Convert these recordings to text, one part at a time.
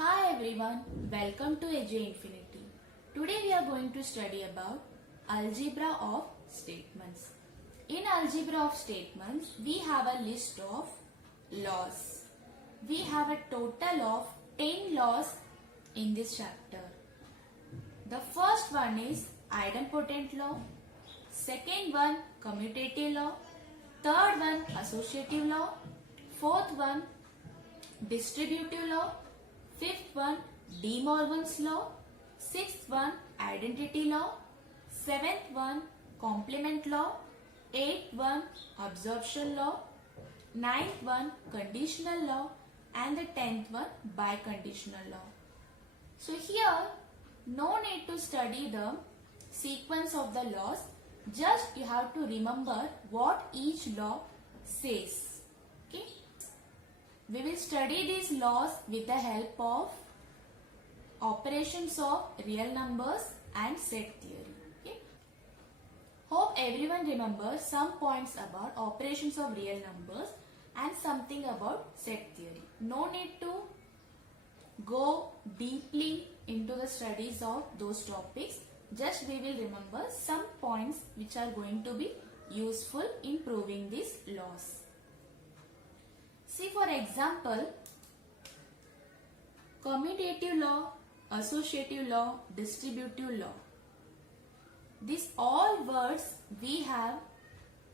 Hi everyone, welcome to AJ Infinity. Today we are going to study about algebra of statements. In algebra of statements, we have a list of laws. We have a total of 10 laws in this chapter. The first one is idempotent law, second one commutative law, third one associative law, fourth one distributive law, fifth one De Morgan's law, sixth one identity law, seventh one complement law, eighth one absorption law, ninth one conditional law, and the 10th one biconditional law. So here no need to study the sequence of the laws, just you have to remember what each law says. Okay. We will study these laws with the help of operations of real numbers and set theory. Okay. Hope everyone remembers some points about operations of real numbers and something about set theory. No need to go deeply into the studies of those topics. Just we will remember some points which are going to be useful in proving these laws. See, for example, commutative law, associative law, distributive law. These all words we have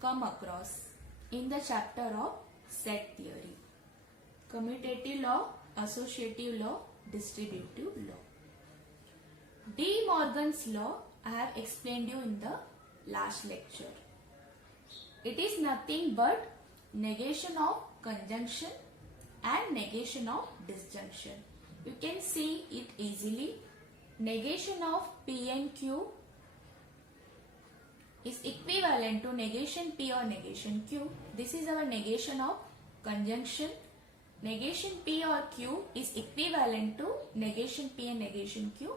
come across in the chapter of set theory. Commutative law, associative law, distributive law. De Morgan's law I have explained you in the last lecture. It is nothing but negation of conjunction and negation of disjunction. You can see it easily. Negation of P and Q is equivalent to negation P or negation Q. This is our negation of conjunction. Negation P or Q is equivalent to negation P and negation Q.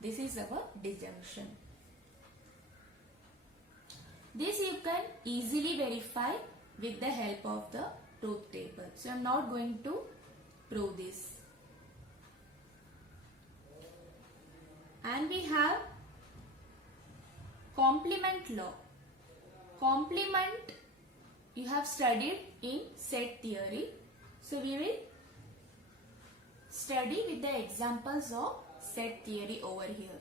This is our disjunction. This you can easily verify with the help of the truth table. So I am not going to prove this. And we have complement law. Complement you have studied in set theory. So we will study with the examples of set theory over here.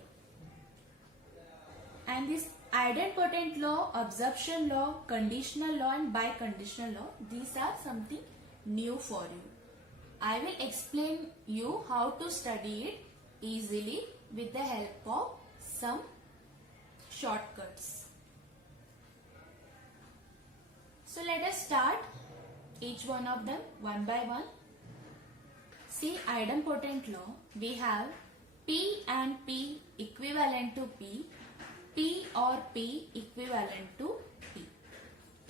And this idempotent law, absorption law, conditional law and biconditional law, these are something new for you. I will explain you how to study it easily with the help of some shortcuts. So let us start each one of them one by one. See, idempotent law, we have P and P equivalent to P, P or P equivalent to P.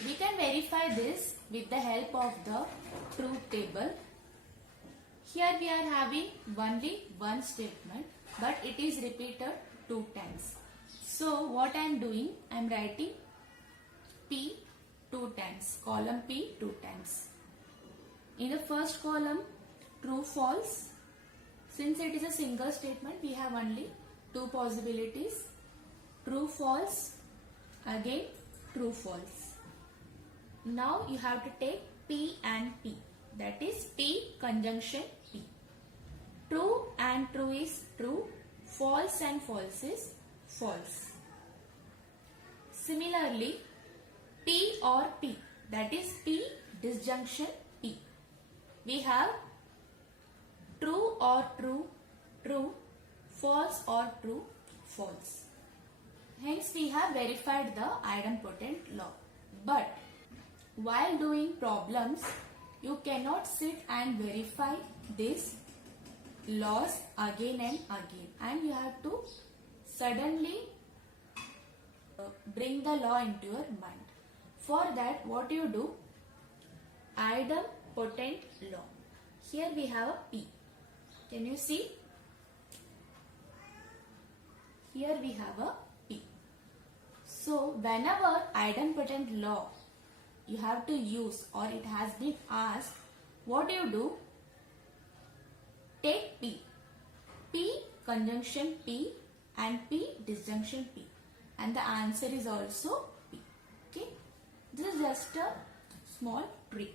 We can verify this with the help of the truth table. Here we are having only one statement, but it is repeated 2 times. So what I am doing, I am writing P 2 times, column P 2 times. In the first column, true, false. Since it is a single statement, we have only 2 possibilities. True, false, again true, false. Now you have to take P and P, that is P conjunction P. True and true is true, false and false is false. Similarly, P or P, that is P disjunction P. We have true or true, true, false or true, false. Hence we have verified the idempotent law. But while doing problems, you cannot sit and verify these laws again and again. And you have to suddenly bring the law into your mind. For that, what you do? Idempotent law. Here we have a P. Can you see? Here we have a P. So whenever idempotent law you have to use or it has been asked, what do? Take P. conjunction P and P disjunction P, and the answer is also P. Okay, this is just a small trick.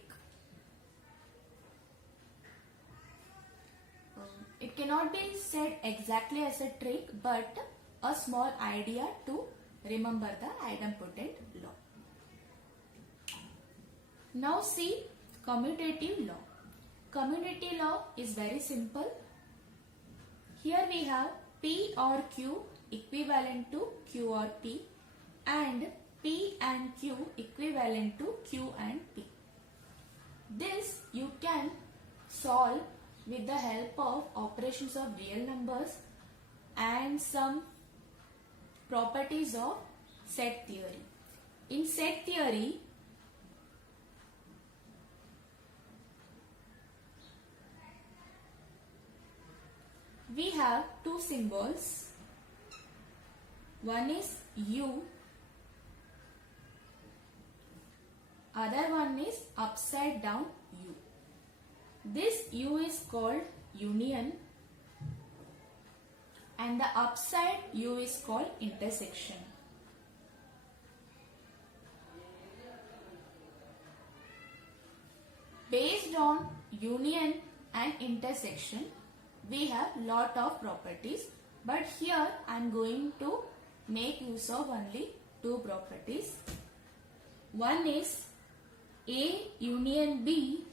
It cannot be said exactly as a trick, but a small idea to remember the idempotent law. Now see commutative law. Commutative law is very simple. Here we have P or Q equivalent to Q or P, and P and Q equivalent to Q and P. This you can solve with the help of operations of real numbers and some properties of set theory. In set theory, we have two symbols. One is U, other one is upside down U. This U is called union and the upside U is called intersection. Based on union and intersection, we have lot of properties, but here I am going to make use of only two properties. One is A union B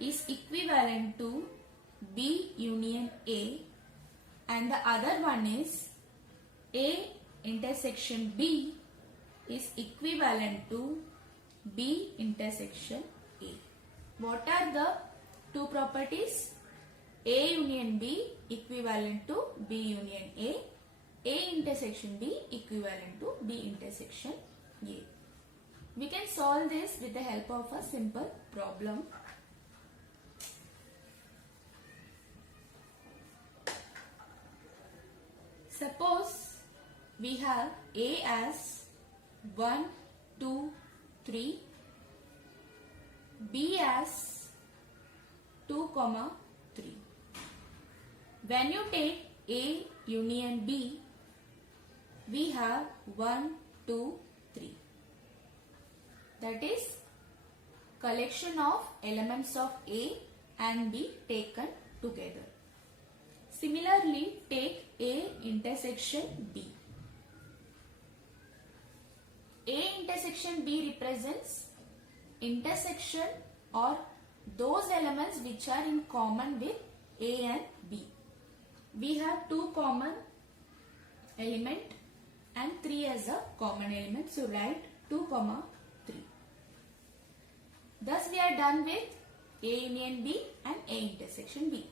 is equivalent to B union A, and the other one is A intersection B is equivalent to B intersection A. What are the two properties? A union B equivalent to B union A intersection B equivalent to B intersection A. We can solve this with the help of a simple problem. Suppose we have A as 1, 2, 3, B as 2, 3. When you take A union B, we have 1, 2, 3. That is collection of elements of A and B taken together. Similarly, take A intersection B. A intersection B represents intersection or those elements which are in common with A and B. We have two common element and 3 as a common element. So write 2, 3. Thus we are done with A union B and A intersection B.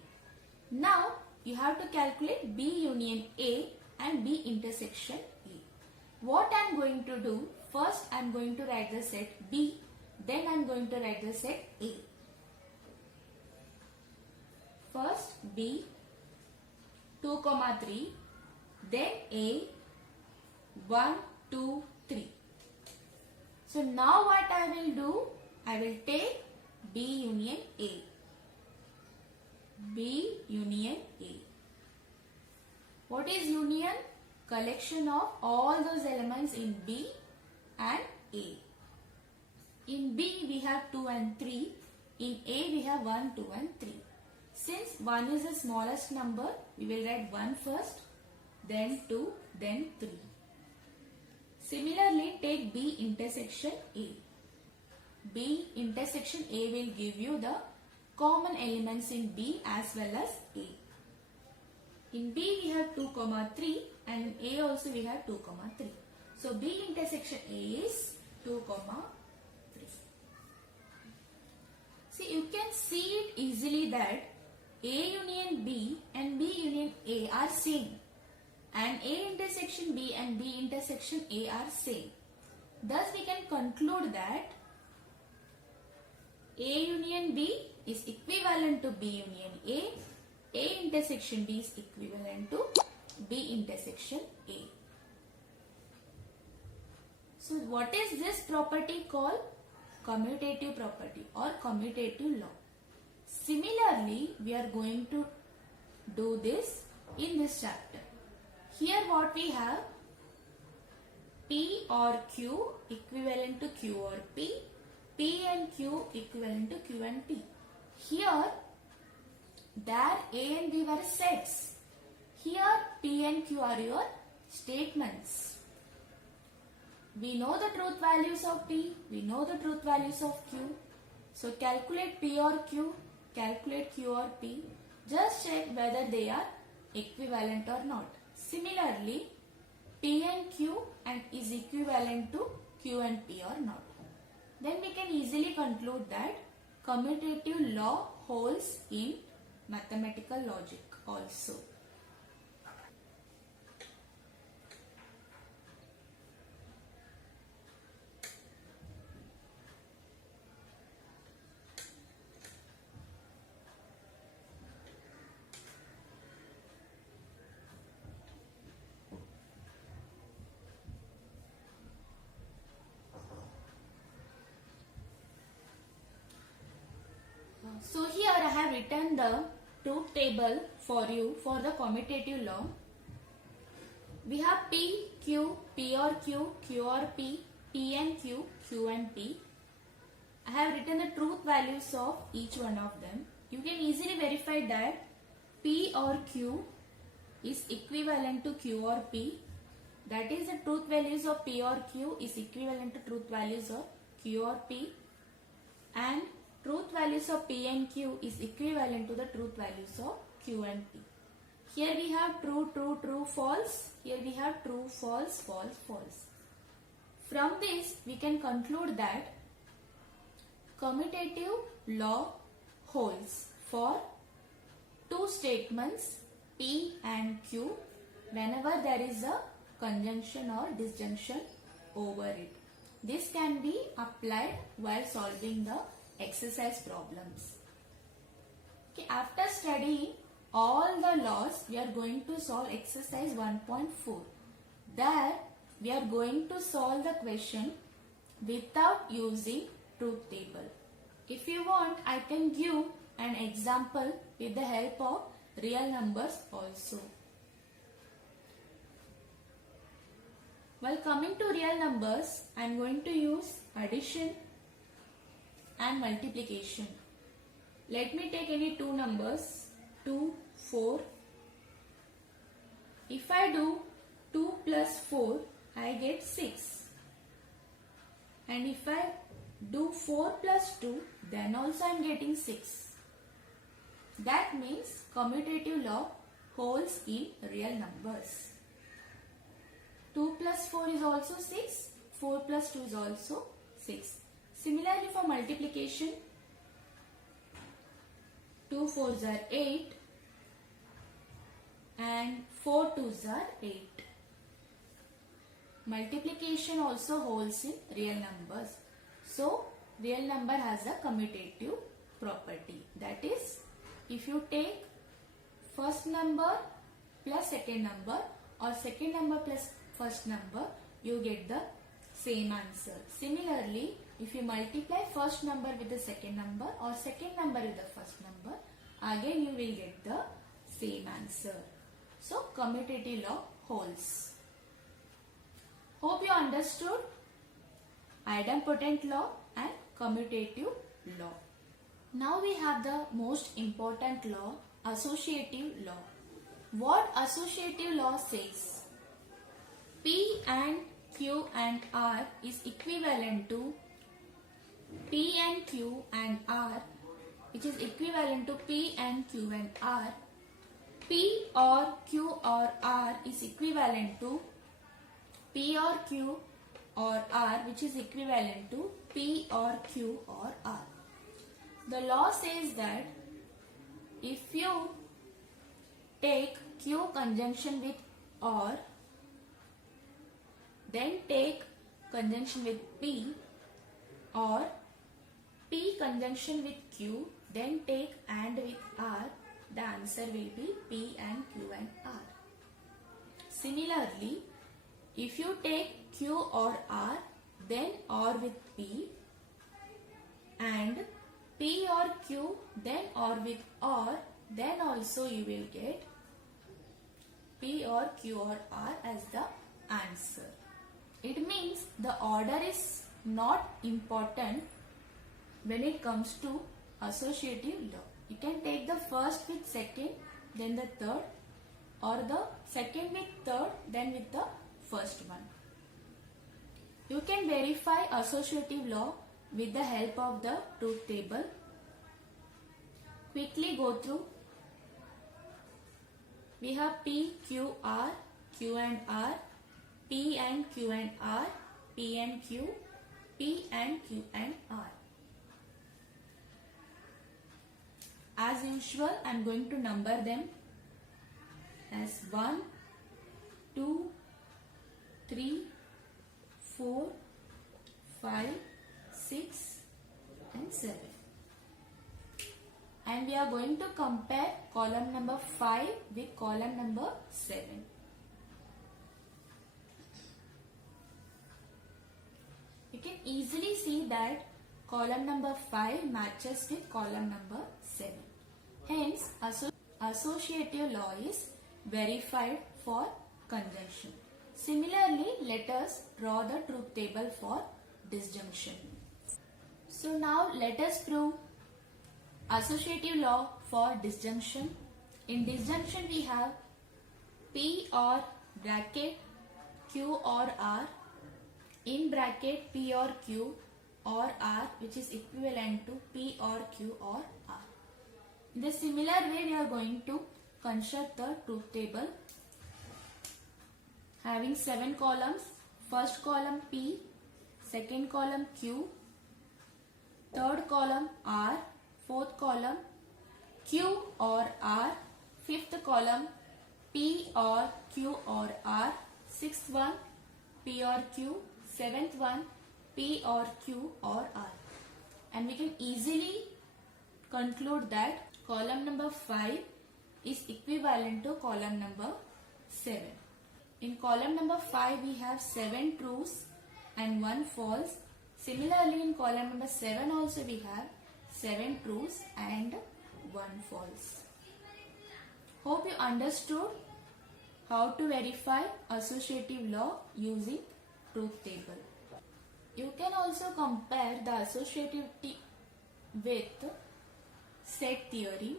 Now you have to calculate B union A and B intersection A. What I am going to do, first I am going to write the set B, then I am going to write the set A. First B 2, 3, then A 1, 2, 3. So now what I will do, I will take B union A. B union A. What is union? Collection of all those elements in B and A. In B we have 2 and 3. In A we have 1, 2 and 3. Since 1 is the smallest number, we will write 1 first, then 2, then 3. Similarly, take B intersection A. B intersection A will give you the common elements in B as well as A. In B we have 2, 3 and in A also we have 2, 3. So B intersection A is 2, 3. See, you can see it easily that A union B and B union A are same, and A intersection B and B intersection A are same. Thus we can conclude that A union B is equivalent to B union A intersection B is equivalent to B intersection A. So what is this property called? Commutative property or commutative law. Similarly, we are going to do this in this chapter. Here what we have, P or Q equivalent to Q or P and Q equivalent to Q and P. Here, there A and B were sets. Here P and Q are your statements. We know the truth values of P, we know the truth values of Q. So calculate P or Q, calculate Q or P. Just check whether they are equivalent or not. Similarly, P and Q and is equivalent to Q and P or not. Then we can easily conclude that commutative law holds in mathematical logic also. So here I have written the truth table for you for the commutative law. We have P, Q, P or Q, Q or P, P and Q, Q and P. I have written the truth values of each one of them. You can easily verify that P or Q is equivalent to Q or P. That is, the truth values of P or Q is equivalent to truth values of Q or P. And truth values of P and Q is equivalent to the truth values of Q and P. Here we have true, true, true, false. Here we have true, false, false, false. From this, we can conclude that commutative law holds for two statements P and Q whenever there is a conjunction or disjunction over it. This can be applied while solving the exercise problems. Okay, after studying all the laws, we are going to solve exercise 1.4. There, we are going to solve the question without using truth table. If you want, I can give an example with the help of real numbers also. While coming to real numbers, I am going to use addition and multiplication. Let me take any two numbers, 2, 4. If I do 2 plus 4, I get 6. And if I do 4 plus 2, then also I am getting 6. That means commutative law holds in real numbers. 2 plus 4 is also 6. 4 plus 2 is also 6. Similarly for multiplication, 2 4s are 8 and 4 2s are 8. Multiplication also holds in real numbers. So, real number has a commutative property. That is, if you take first number plus second number or second number plus first number, you get the same answer. Similarly, if you multiply first number with the second number or second number with the first number, again you will get the same answer. So, commutative law holds. Hope you understood idempotent law and commutative law. Now we have the most important law, associative law. What associative law says? P and Q and R is equivalent to P and Q and R, which is equivalent to P and Q and R. P or Q or R is equivalent to P or Q or R, which is equivalent to P or Q or R. The law says that if you take Q conjunction with or, then take conjunction with P, or P conjunction with Q, then take AND with R, the answer will be P and Q and R. Similarly, if you take Q or R, then OR with P, and P or Q, then OR with OR, then also you will get P or Q or R as the answer. It means the order is not important when it comes to associative law. You can take the first with second, then the third, or the second with third, then with the first one. You can verify associative law with the help of the truth table. Quickly go through. We have P, Q, R, Q and R, P and Q and R, P and Q, P and Q and R. As usual, I am going to number them as 1, 2, 3, 4, 5, 6 and 7. And we are going to compare column number 5 with column number 7. You can easily see that column number 5 matches with column number 7. Hence, associative law is verified for conjunction. Similarly, let us draw the truth table for disjunction. So now let us prove associative law for disjunction. In disjunction we have P or bracket Q or R, in bracket P or Q or R, which is equivalent to P or Q or R. In the similar way, we are going to construct the truth table having 7 columns. First column P, second column Q, third column R, fourth column Q or R, fifth column P or Q or R, sixth one P or Q, seventh one P or Q or R. And we can easily conclude that column number 5 is equivalent to column number 7. In column number 5 we have 7 truths and 1 false. Similarly, in column number 7 also we have 7 truths and 1 false. Hope you understood how to verify associative law using truth table. You can also compare the associativity with set theory,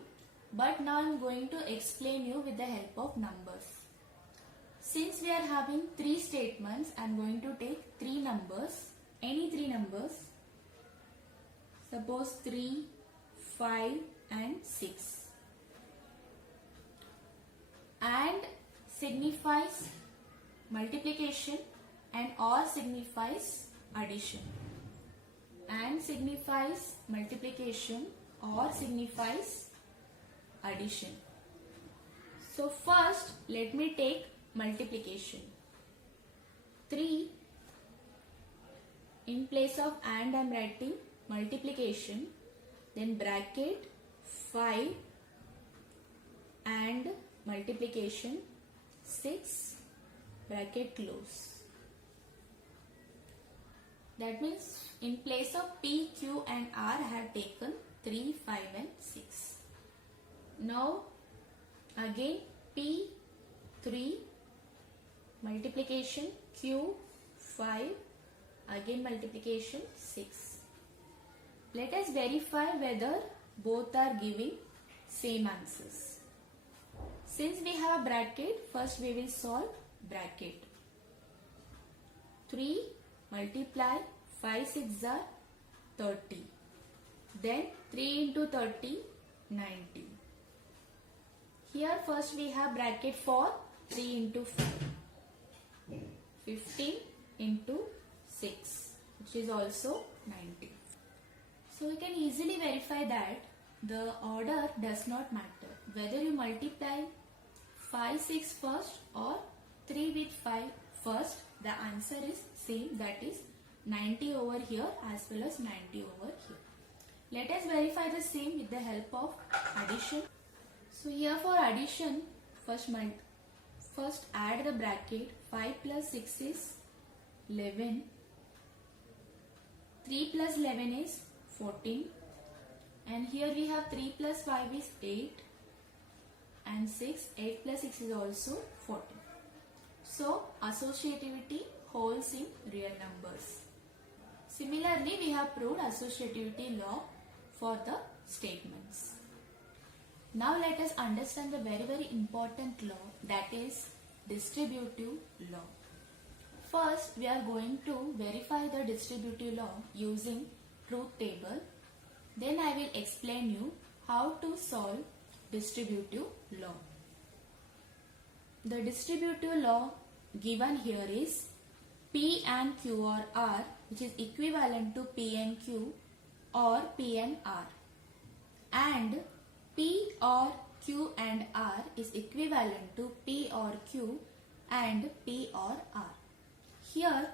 but now I am going to explain you with the help of numbers. Since we are having 3 statements, I am going to take 3 numbers, any 3 numbers. Suppose 3, 5 and 6. And signifies multiplication and or signifies addition. And signifies multiplication or signifies addition. So first let me take multiplication. 3, in place of and I am writing multiplication, then bracket 5 and multiplication 6 bracket close. That means in place of P, Q and R I have taken 3, 5 and 6. Now again P 3 multiplication, Q 5, again multiplication 6. Let us verify whether both are giving same answers. Since we have bracket, first we will solve bracket. 3 multiply 5 6 are 30. Then 3 into 30, 90. Here first we have bracket for 3 into 5. 15 into 6, which is also 90. So we can easily verify that the order does not matter. Whether you multiply 5, 6 first or 3 with 5 first, the answer is same, that is 90 over here as well as 90 over here. Let us verify the same with the help of addition. So here for addition, first add the bracket. 5 plus 6 is 11. 3 plus 11 is 14. And here we have 3 plus 5 is 8. and 6. 8 plus 6 is also 14. So associativity holds in real numbers. Similarly, we have proved associativity law for the statements. Now let us understand the very important law, that is distributive law. First, we are going to verify the distributive law using truth table. Then I will explain you how to solve distributive law. The distributive law given here is P and Q or R, which is equivalent to P and Q or P and R, and P or Q and R is equivalent to P or Q and P or R. Here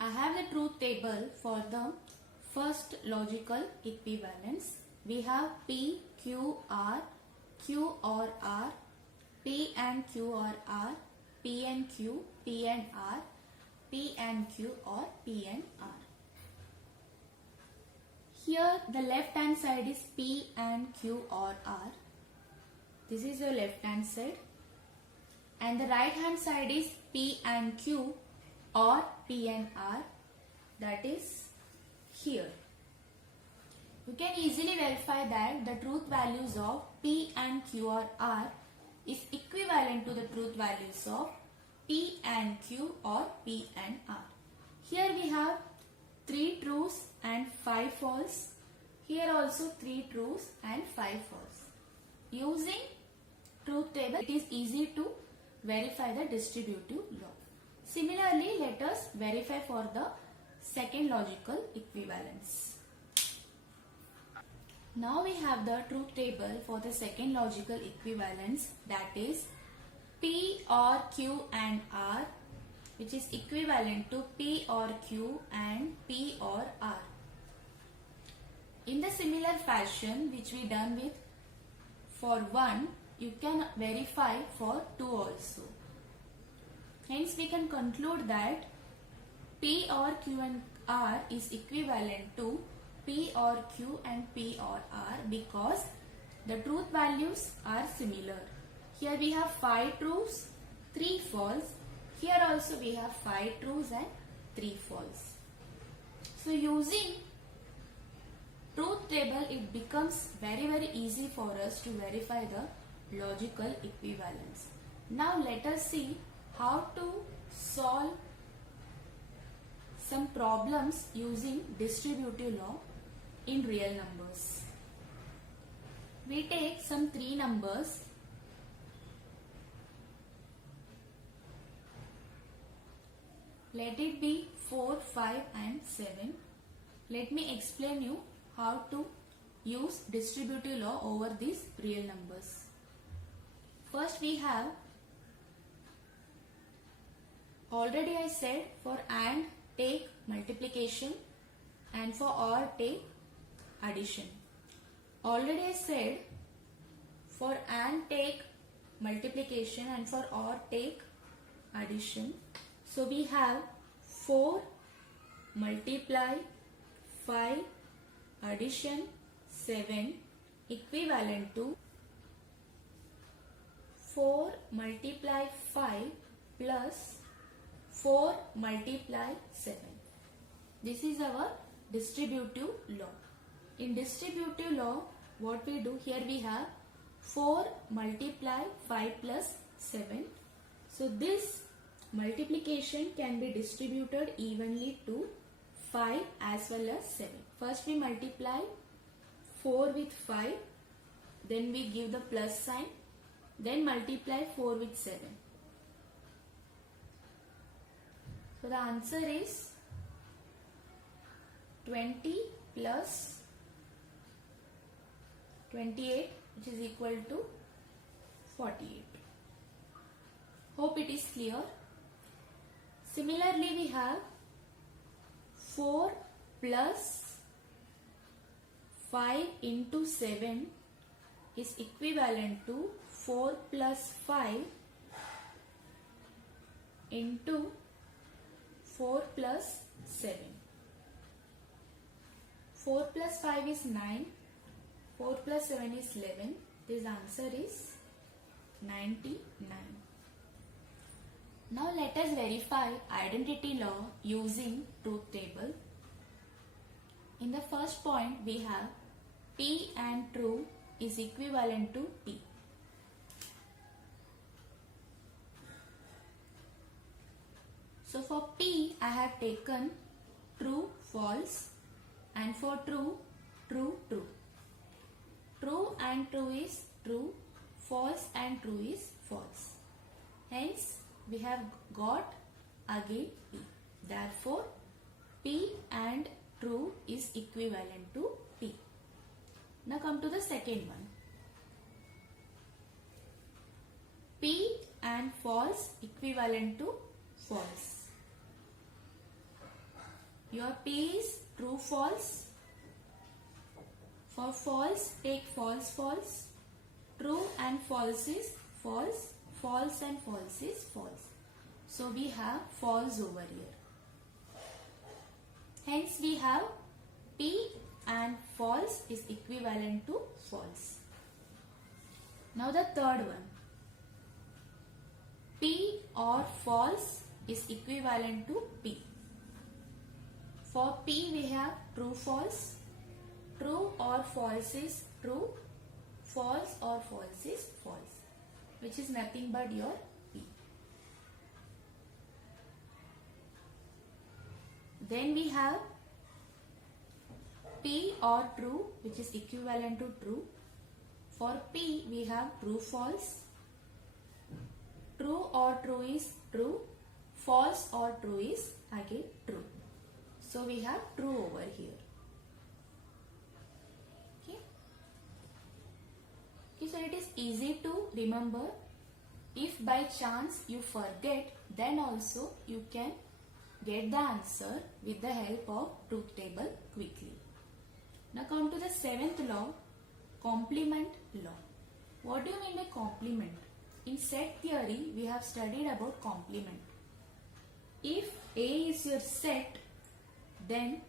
I have the truth table for the first logical equivalence. We have P, Q, R, Q or R, P and Q or R, P and Q, P and R, P and Q or P and R. Here the left hand side is P and Q or R. This is your left hand side. And the right hand side is P and Q or P and R, that is here. You can easily verify that the truth values of P and Q or R is equivalent to the truth values of P and Q or P and R. Here we have 3 truths and 5 false. Here also 3 truths and 5 false. Using truth table, it is easy to verify the distributive law. Similarly, let us verify for the second logical equivalence. Now we have the truth table for the second logical equivalence, that is P or Q and R, which is equivalent to P or Q and P or R. In the similar fashion which we done with for 1, you can verify for 2 also. Hence we can conclude that P or Q and R is equivalent to P or Q and P or R because the truth values are similar. Here we have 5 truths, 3 false. Here also we have 5 truths and 3 false. So using truth table, it becomes very easy for us to verify the logical equivalence. Now let us see how to solve some problems using distributive law in real numbers. We take some 3 numbers. Let it be 4, 5 and 7. Let me explain you how to use distributive law over these real numbers. First we have, already I said, for AND take multiplication and for OR take addition. Already I said for AND take multiplication and for OR take addition. So we have 4 multiply 5 addition 7 equivalent to 4 multiply 5 plus 4 multiply 7. This is our distributive law. In distributive law, what we do, here we have 4 multiply 5 plus 7. So this multiplication can be distributed evenly to 5 as well as 7. First we multiply 4 with 5, then we give the plus sign, then multiply 4 with 7. So the answer is 20 plus 28, which is equal to 48. Hope it is clear. Similarly, we have 4 plus 5 into 7 is equivalent to 4 plus 5 into 4 plus 7. 4 plus 5 is 9. 4 plus 7 is 11. This answer is 99. Now let us verify identity law using truth table. In the first point we have P and true is equivalent to P. So for P I have taken true, false, and for true, true, true. True and true is true, false and true is false. Hence we have got again P. Therefore P and true is equivalent to P. Now come to the second one. P and false equivalent to false. Your P is true, false. For false, take false, false. True and false is false. False and false is false. So we have false over here. Hence we have P and false is equivalent to false. Now the third one. P or false is equivalent to P. For P we have true, false. True or false is true. False or false is false. Which is nothing but your P. Then we have P or true, which is equivalent to true. For P we have true, false. True or true is true. False or true is again true. So we have true over here. Okay. So it is easy to remember. If by chance you forget, then also you can get the answer with the help of truth table quickly. Now come to the seventh law, complement law. What do you mean by complement? In set theory, we have studied about complement. If A is your set, then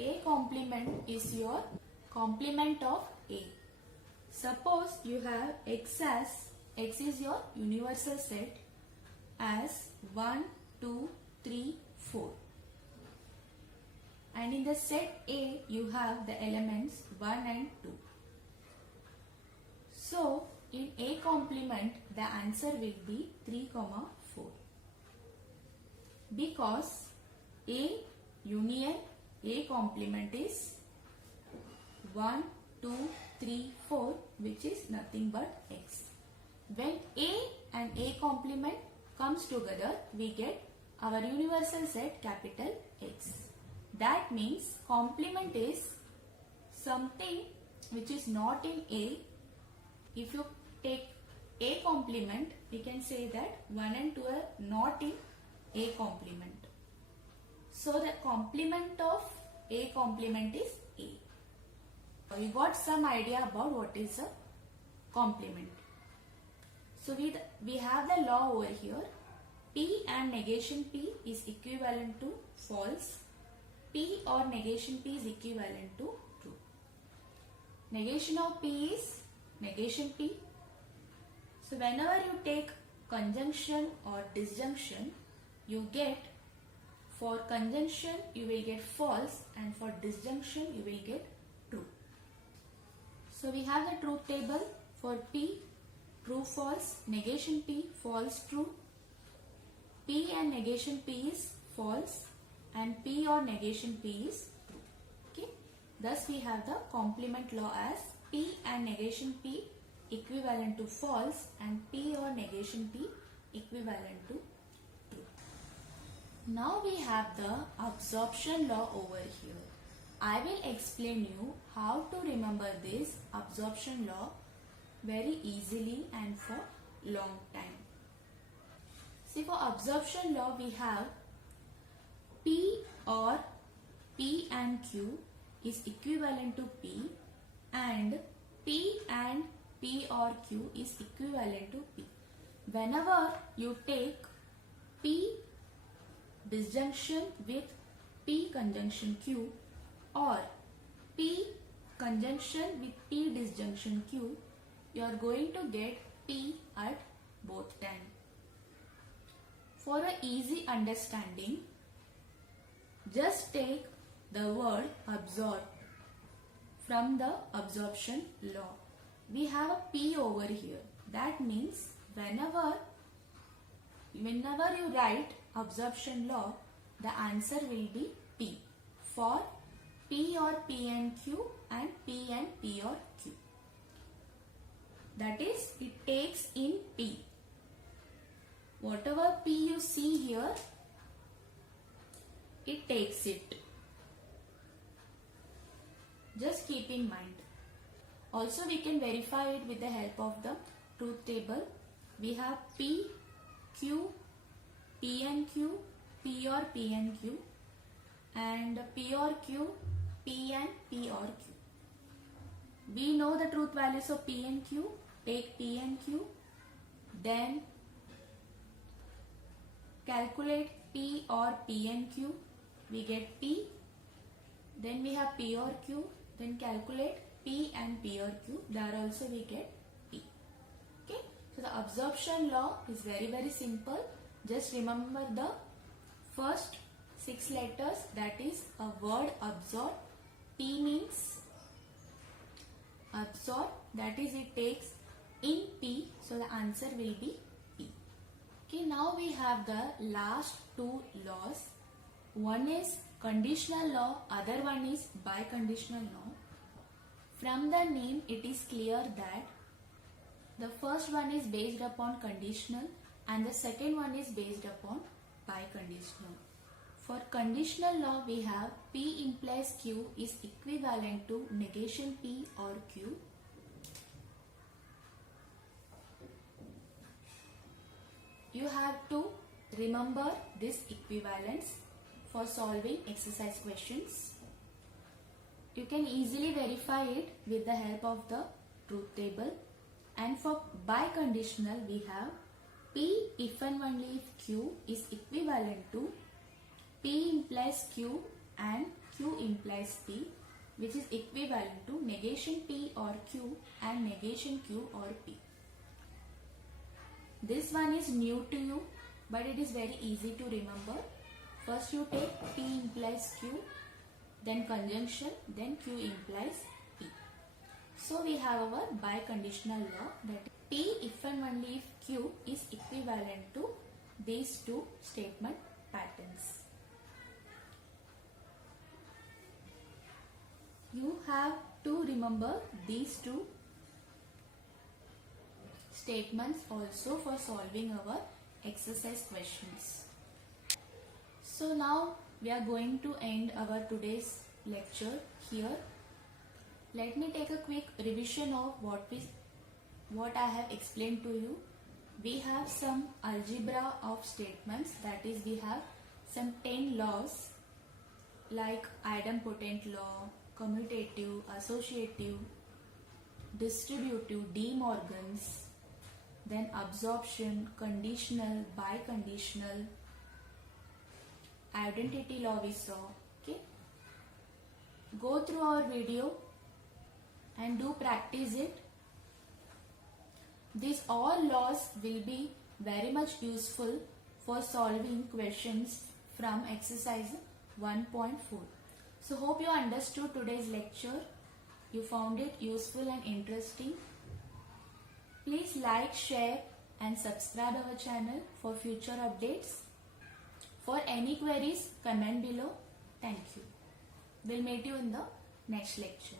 A complement is your complement of A. Suppose you have X as X is your universal set as 1, 2, 3, 4. And in the set A, you have the elements 1 and 2. So, in A complement, the answer will be 3, 4. Because A union A complement is 1, 2, 3, 4, which is nothing but X. When A and A complement comes together, we get our universal set capital X. That means complement is something which is not in A. If you take A complement, we can say that 1 and 2 are not in A complement. So the complement of A complement is A. We got some idea about what is a complement. So we have the law over here. P and negation P is equivalent to false. P or negation P is equivalent to true. Negation of P is negation P. So whenever you take conjunction or disjunction, you get, for conjunction you will get false and for disjunction you will get true. So we have the truth table for P, true, false, negation P, false, true. P and negation P is false and P or negation P is true. Okay. Thus we have the complement law as P and negation P equivalent to false and P or negation P equivalent to true. Now we have the absorption law over here. I will explain you how to remember this absorption law very easily and for long time. See, for absorption law we have P or P and Q is equivalent to P and P and P or Q is equivalent to P. Whenever you take P disjunction with P conjunction Q or P conjunction with P disjunction Q, you are going to get P at both times. For a easy understanding, just take the word absorb from the absorption law. We have a P over here. That means whenever you write absorption law, the answer will be P for P or P and Q and P and P or Q. That is, it takes in P. Whatever P you see here, it takes it. Just keep in mind. Also, we can verify it with the help of the truth table. We have P, Q, P and Q, P or P and Q, and P or Q, P and P or Q. We know the truth values of P and Q. Take P and Q, then calculate P or P and Q. We get P. Then we have P or Q. Then calculate P and P or Q. There also we get P. Okay. So the absorption law is very simple. Just remember the first 6 letters. That is a word absorb. P means absorb. That is, it takes in P. So the answer will be P. Okay. Now we have the last 2 laws. One is conditional law, other one is biconditional law. From the name, it is clear that the first one is based upon conditional and the second one is based upon biconditional. For conditional law, we have P implies Q is equivalent to negation P or Q. You have to remember this equivalence for solving exercise questions. You can easily verify it with the help of the truth table. And for biconditional, we have P if and only if Q is equivalent to P implies Q and Q implies P, which is equivalent to negation P or Q and negation Q or P. This one is new to you, but it is very easy to remember. First you take P implies Q, then conjunction, then Q implies P. So we have our biconditional law that P if and only if Q is equivalent to these 2 statement patterns. You have to remember these 2 statements also for solving our exercise questions. So now we are going to end our today's lecture here. Let me take a quick revision of what I have explained to you. We have some algebra of statements, that is, we have some 10 laws like idempotent law, commutative, associative, distributive, De Morgan's, then absorption, conditional, biconditional, identity law we saw. Okay, go through our video and do practice it. These all laws will be very much useful for solving questions from exercise 1.4. So hope you understood today's lecture. You found it useful and interesting. Please like, share and subscribe our channel for future updates. For any queries, comment below. Thank you. We'll meet you in the next lecture.